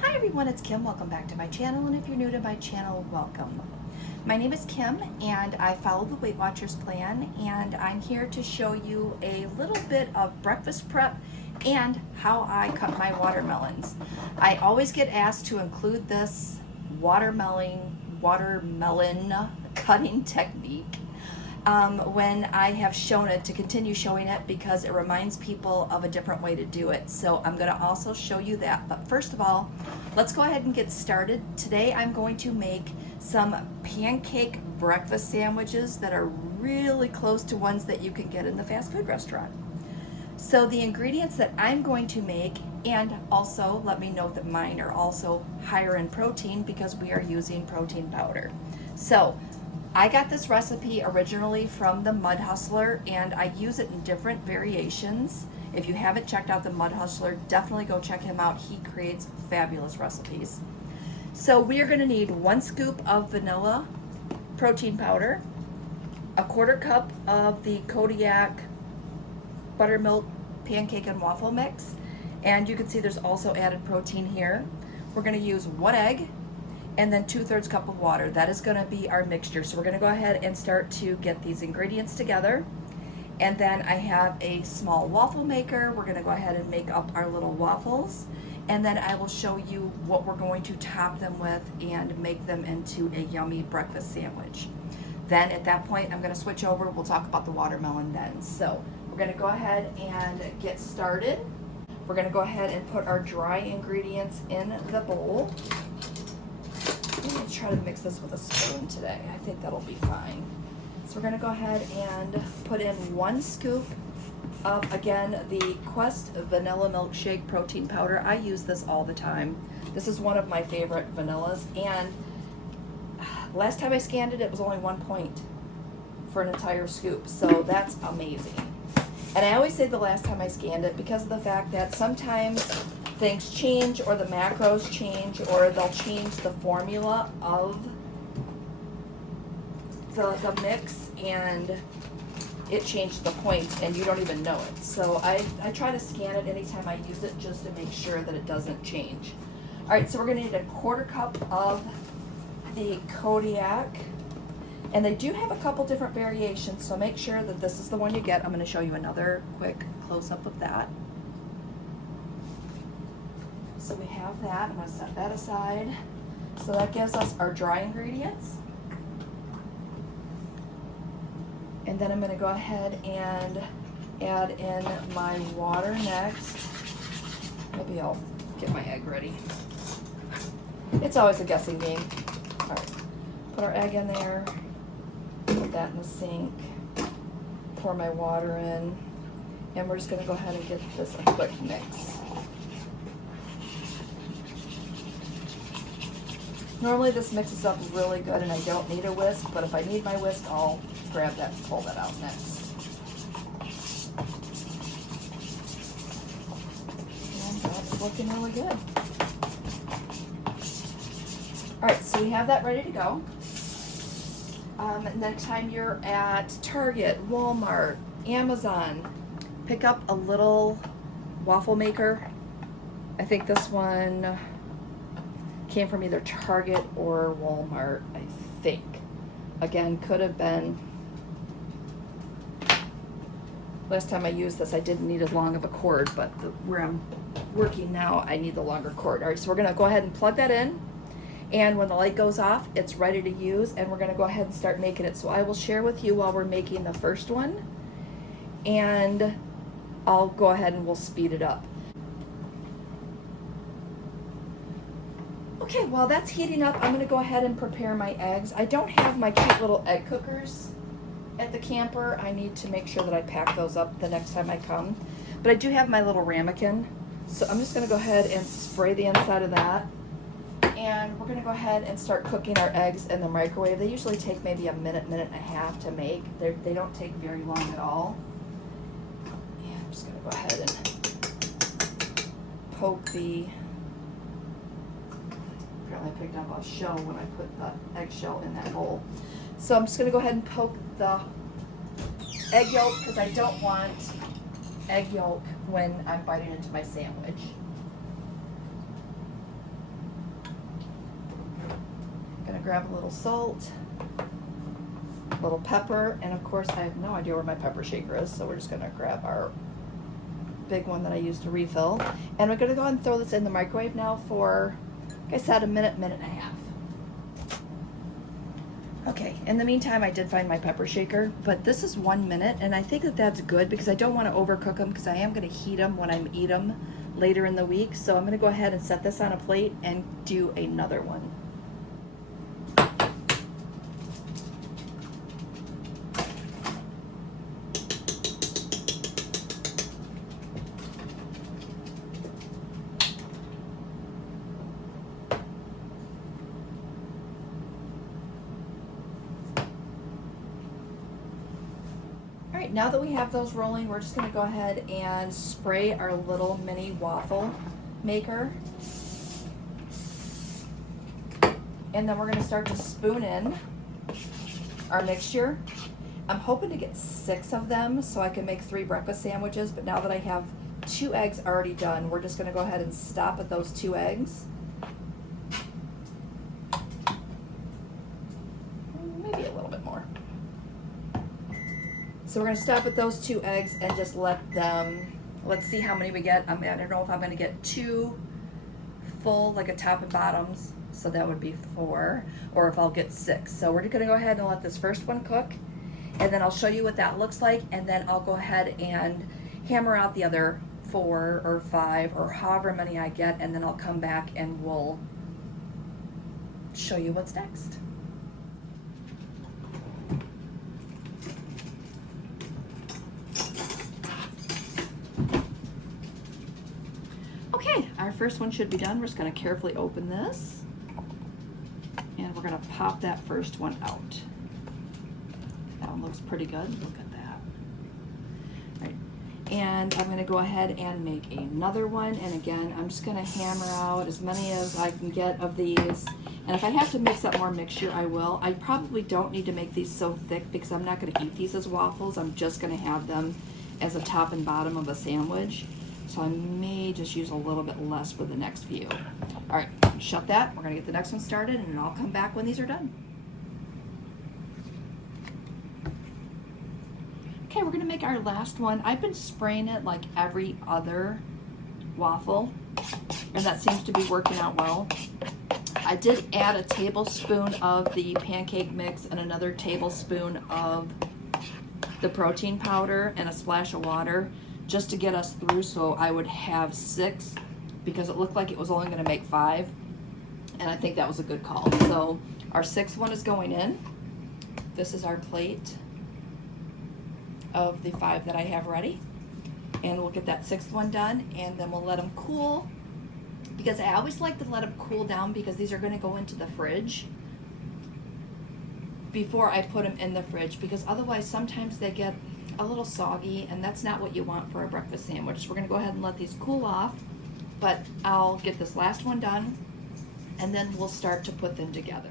Hi everyone, it's Kim. Welcome back to my channel, and if you're new to my channel, welcome. My name is Kim and I follow the Weight Watchers plan, and I'm here to show you a little bit of breakfast prep and how I cut my watermelons. I always get asked to include this watermelon cutting technique when I have shown it, to continue showing it, because it reminds people of a different way to do it. So I'm going to also show you that. But first of all, let's go ahead and get started. Today I'm going to make some pancake breakfast sandwiches that are really close to ones that you can get in the fast food restaurant. So the ingredients that I'm going to make, and also let me note that mine are also higher in protein because we are using protein powder. So I got this recipe originally from the Mud Hustler, and I use it in different variations. If you haven't checked out the Mud Hustler, definitely go check him out. He creates fabulous recipes. So we are going to need 1 scoop of vanilla protein powder, a 1/4 cup of the Kodiak buttermilk pancake and waffle mix, and you can see there's also added protein here. We're going to use 1 egg, and then 2/3 cup of water. That is going to be our mixture. So we're going to go ahead and start to get these ingredients together. And then I have a small waffle maker. We're going to go ahead and make up our little waffles. And then I will show you what we're going to top them with and make them into a yummy breakfast sandwich. Then at that point, I'm going to switch over. We'll talk about the watermelon then. So we're going to go ahead and get started. We're going to go ahead and put our dry ingredients in the bowl. I'm going to try to mix this with a spoon today. I think that'll be fine. So we're going to go ahead and put in 1 scoop of, again, the Quest Vanilla Milkshake protein powder. I use this all the time. This is one of my favorite vanillas, and last time I scanned it, it was only 1 point for an entire scoop, so that's amazing. And I always say the last time I scanned it because of the fact that sometimes things change, or the macros change, or they'll change the formula of the mix, and it changed the point and you don't even know it. So I try to scan it anytime I use it just to make sure that it doesn't change. All right, so we're gonna need a 1/4 cup of the Kodiak, and they do have a couple different variations, so make sure that this is the one you get. I'm gonna show you another quick close-up of that. So we have that. I'm going to set that aside. So that gives us our dry ingredients. And then I'm going to go ahead and add in my water next. Maybe I'll get my egg ready. It's always a guessing game. All right, put our egg in there, put that in the sink, pour my water in, and we're just going to go ahead and get this a quick mix. Normally this mixes up really good and I don't need a whisk, but if I need my whisk, I'll grab that and pull that out next. And that's looking really good. All right, so we have that ready to go. Next time you're at Target, Walmart, Amazon, pick up a little waffle maker. I think this one came from either Target or Walmart, I think. Again, could have been. Last time I used this, I didn't need as long of a cord, but where I'm working now, I need the longer cord. All right, so we're gonna go ahead and plug that in, and when the light goes off, it's ready to use, and we're gonna go ahead and start making it. So I will share with you while we're making the first one, and I'll go ahead and we'll speed it up. Okay, while that's heating up, I'm going to go ahead and prepare my eggs. I don't have my cute little egg cookers at the camper. I need to make sure that I pack those up the next time I come. But I do have my little ramekin. So I'm just going to go ahead and spray the inside of that. And we're going to go ahead and start cooking our eggs in the microwave. They usually take maybe a minute, minute and a half to make. They don't take very long at all. And I'm just going to go ahead and poke the... I picked up a shell when I put the eggshell in that bowl. So I'm just going to go ahead and poke the egg yolk because I don't want egg yolk when I'm biting into my sandwich. grab a little salt, a little pepper, and of course I have no idea where my pepper shaker is, so we're just gonna grab our big one that I use to refill. And we're gonna go ahead and throw this in the microwave now for, like I said, a minute, minute and a half. Okay, in the meantime, I did find my pepper shaker, but this is 1 minute, and I think that that's good because I don't want to overcook them because I am going to heat them when I eat them later in the week. So I'm going to go ahead and set this on a plate and do another one. All right, now that we have those rolling, we're just gonna go ahead and spray our little mini waffle maker. And then we're gonna start to spoon in our mixture. I'm hoping to get 6 of them so I can make 3 breakfast sandwiches, but now that I have 2 eggs already done, we're just gonna go ahead and stop at those 2 eggs. Maybe a little bit more. So we're gonna stop at those 2 eggs and just let them, let's see how many we get. I don't know if I'm gonna get 2 full, like a top and bottoms, so that would be 4, or if I'll get 6. So we're gonna go ahead and let this first one cook, and then I'll show you what that looks like, and then I'll go ahead and hammer out the other 4 or 5 or however many I get, and then I'll come back and we'll show you what's next. Okay, our first one should be done. We're just going to carefully open this, and we're going to pop that first one out. That one looks pretty good. Look at that. All right, and I'm going to go ahead and make another one, and again, I'm just going to hammer out as many as I can get of these, and if I have to mix up more mixture, I will. I probably don't need to make these so thick because I'm not going to eat these as waffles. I'm just going to have them as a top and bottom of a sandwich. So I may just use a little bit less for the next few. All right, shut that. We're gonna get the next one started, and I'll come back when these are done. Okay, we're gonna make our last one. I've been spraying it like every other waffle, and that seems to be working out well. I did add a tablespoon of the pancake mix and another tablespoon of the protein powder and a splash of water, just to get us through, so I would have 6 because it looked like it was only going to make 5, and I think that was a good call. So our 6th one is going in. This is our plate of the 5 that I have ready, and we'll get that 6th one done, and then we'll let them cool, because I always like to let them cool down because these are going to go into the fridge before I put them in the fridge, because otherwise sometimes they get a little soggy, and that's not what you want for a breakfast sandwich. We're gonna go ahead and let these cool off, but I'll get this last one done, and then we'll start to put them together.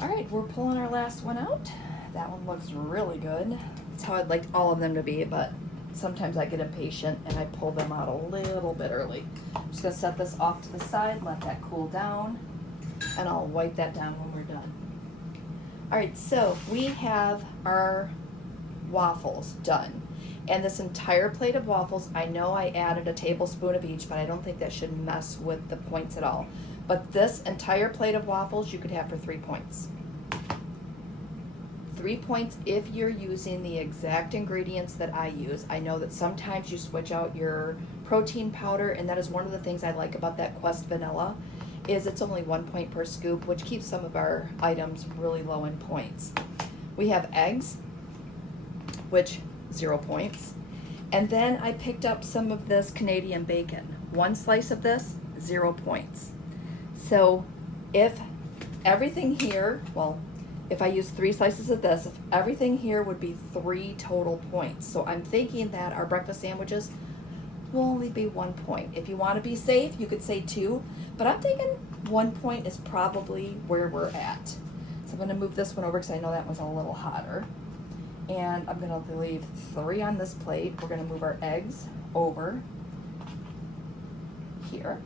All right, we're pulling our last one out. That one looks really good. That's how I'd like all of them to be, but sometimes I get impatient and I pull them out a little bit early. I'm just gonna set this off to the side, let that cool down, and I'll wipe that down when we're done. All right, so we have our waffles done. And this entire plate of waffles, I know I added a tablespoon of each, but I don't think that should mess with the points at all. But this entire plate of waffles you could have for 3 points. 3 points if you're using the exact ingredients that I use. I know that sometimes you switch out your protein powder, and that is one of the things I like about that Quest vanilla, is it's only 1 point per scoop, which keeps some of our items really low in points. We have eggs, which 0 points. And then I picked up some of this Canadian bacon. 1 slice of this, 0 points. So if everything here, well, if I use 3 slices of this, if everything here would be 3 total points. So I'm thinking that our breakfast sandwiches will only be 1 point. If you want to be safe, you could say 2, but I'm thinking 1 point is probably where we're at. So I'm going to move this one over because I know that one's a little hotter. And I'm going to leave 3 on this plate. We're going to move our eggs over here.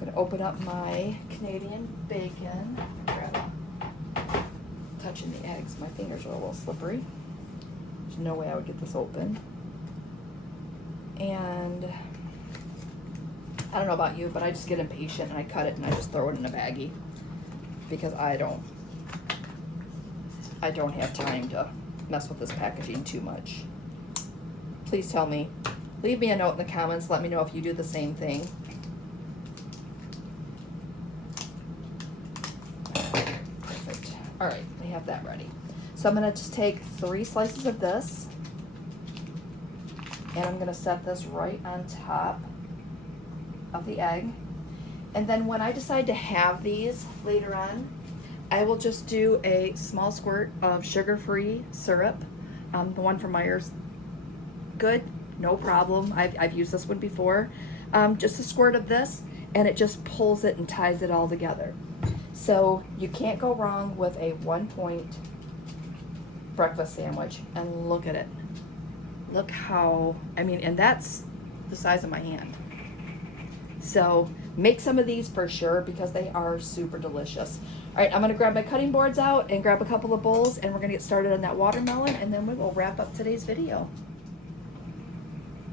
gonna open up my Canadian bacon. Touching the eggs, my fingers are a little slippery. There's no way I would get this open. And I don't know about you, but I just get impatient and I cut it and I just throw it in a baggie because I don't have time to mess with this packaging too much. Please tell me. Leave me a note in the comments. Let me know if you do the same thing. Perfect. All right, we have that ready. So I'm gonna just take 3 slices of this and I'm gonna set this right on top of the egg. And then when I decide to have these later on, I will just do a small squirt of sugar-free syrup. The one from Myers, good, no problem. I've used this one before. Just a squirt of this, and it just pulls it and ties it all together. So you can't go wrong with a 1-point breakfast sandwich. And look at it. Look how, I mean, and that's the size of my hand. So make some of these for sure because they are super delicious. All right, I'm gonna grab my cutting boards out and grab a couple of bowls and we're gonna get started on that watermelon and then we will wrap up today's video.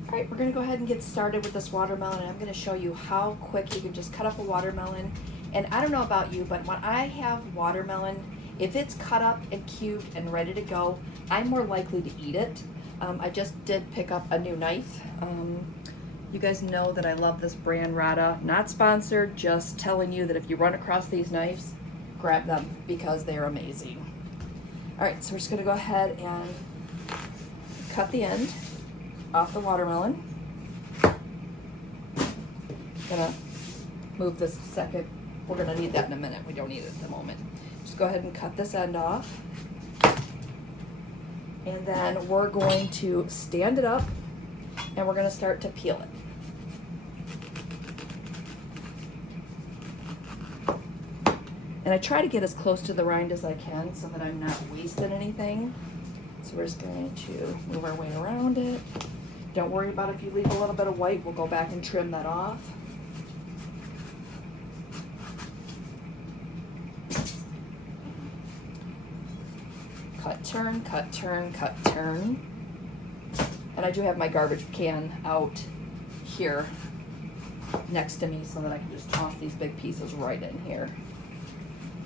All right, we're gonna go ahead and get started with this watermelon and I'm gonna show you how quick you can just cut up a watermelon. And I don't know about you, but when I have watermelon, if it's cut up and cubed and ready to go, I'm more likely to eat it. I just did pick up a new knife. You guys know that I love this brand Rada. Not sponsored, just telling you that if you run across these knives, grab them because they're amazing. All right, so we're just gonna go ahead and cut the end off the watermelon. Gonna move this a second. We're gonna need that in a minute. We don't need it at the moment. Just go ahead and cut this end off. And then we're going to stand it up and we're gonna start to peel it. And I try to get as close to the rind as I can so that I'm not wasting anything. So we're just going to move our way around it. Don't worry about if you leave a little bit of white, we'll go back and trim that off. Cut, turn, cut, turn, cut, turn. And I do have my garbage can out here next to me so that I can just toss these big pieces right in here.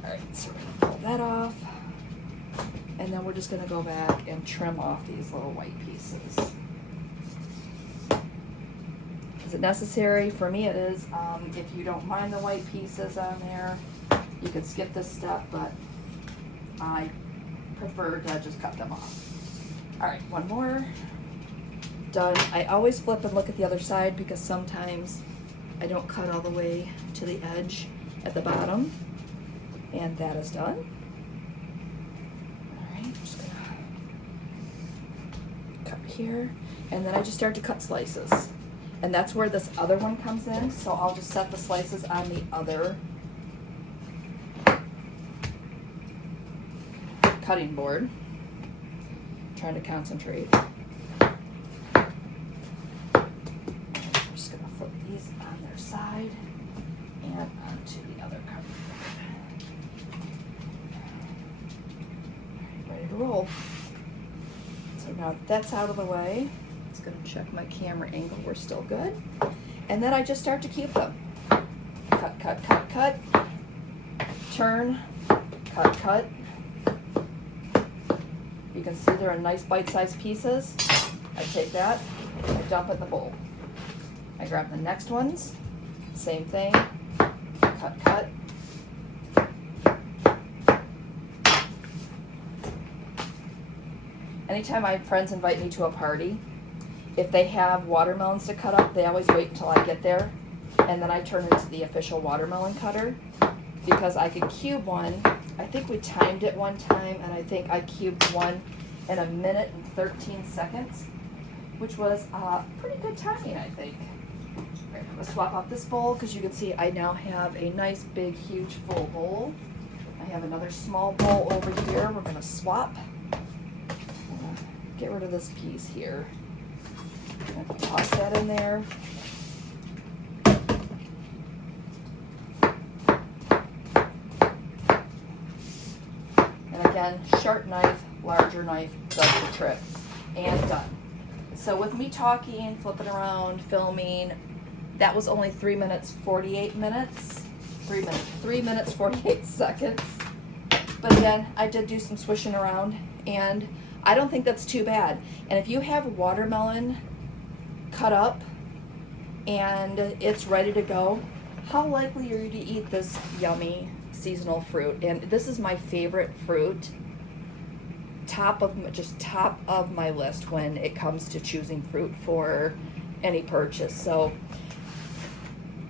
All right, so we're gonna pull that off. And then we're just gonna go back and trim off these little white pieces. Is it necessary? For me it is. If you don't mind the white pieces on there, you could skip this step, but I prefer to just cut them off. All right, one more. Done. I always flip and look at the other side because sometimes I don't cut all the way to the edge at the bottom. And that is done. All right, just gonna cut here. And then I just start to cut slices. And that's where this other one comes in. So I'll just set the slices on the other cutting board. Trying to concentrate. I'm just gonna flip these on their side and onto the other cutting board. Ready to roll. So now that's out of the way. Just gonna check my camera angle. We're still good. And then I just start to cube them. Cut, cut, cut, cut. Turn, cut, cut. You can see they're in nice bite-sized pieces. I take that, I dump it in the bowl. I grab the next ones, same thing, cut, cut. Anytime my friends invite me to a party, if they have watermelons to cut up, they always wait until I get there, and then I turn into the official watermelon cutter because I can cube one. I think we timed it one time, and I think I cubed one in 1 minute and 13 seconds, which was pretty good timing, I think. All right, I'm gonna swap out this bowl because you can see I now have a nice, big, huge, full bowl. I have another small bowl over here. We're gonna swap. Get rid of this piece here. I'm gonna toss that in there. again, sharp knife, larger knife does the trick. And done. So with me talking, flipping around, filming, that was only 3 minutes, 48 minutes. 3 minutes, 48 seconds. But again, I did do some swishing around, and I don't think that's too bad. And if you have watermelon cut up and it's ready to go, how likely are you to eat this yummy seasonal fruit? And this is my favorite fruit. Top of my list when it comes to choosing fruit for any purchase. So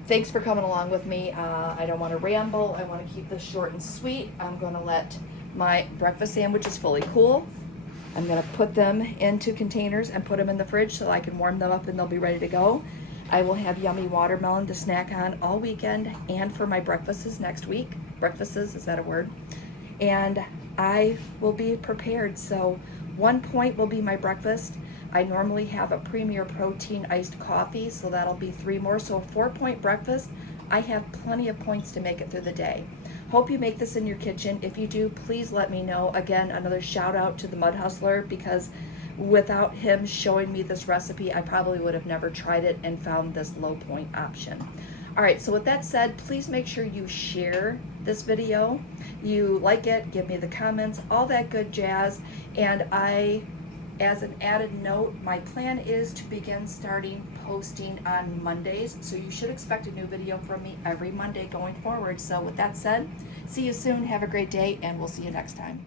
thanks for coming along with me. I don't want to ramble. I want to keep this short and sweet. I'm going to let my breakfast sandwiches fully cool. I'm going to put them into containers and put them in the fridge so I can warm them up and they'll be ready to go. I will have yummy watermelon to snack on all weekend and for my breakfasts next week. Breakfasts, is that a word? And I will be prepared. So 1 point will be my breakfast. I normally have a Premier Protein iced coffee, so that'll be 3 more. So a 4-point breakfast, I have plenty of points to make it through the day. Hope you make this in your kitchen. If you do, please let me know. Again, another shout out to the Mud Hustler, because without him showing me this recipe, I probably would have never tried it and found this low point option. All right, so with that said, please make sure you share this video. You like it, give me the comments, all that good jazz. And as an added note, my plan is to begin starting posting on Mondays. So you should expect a new video from me every Monday going forward. So with that said, see you soon, have a great day, and we'll see you next time.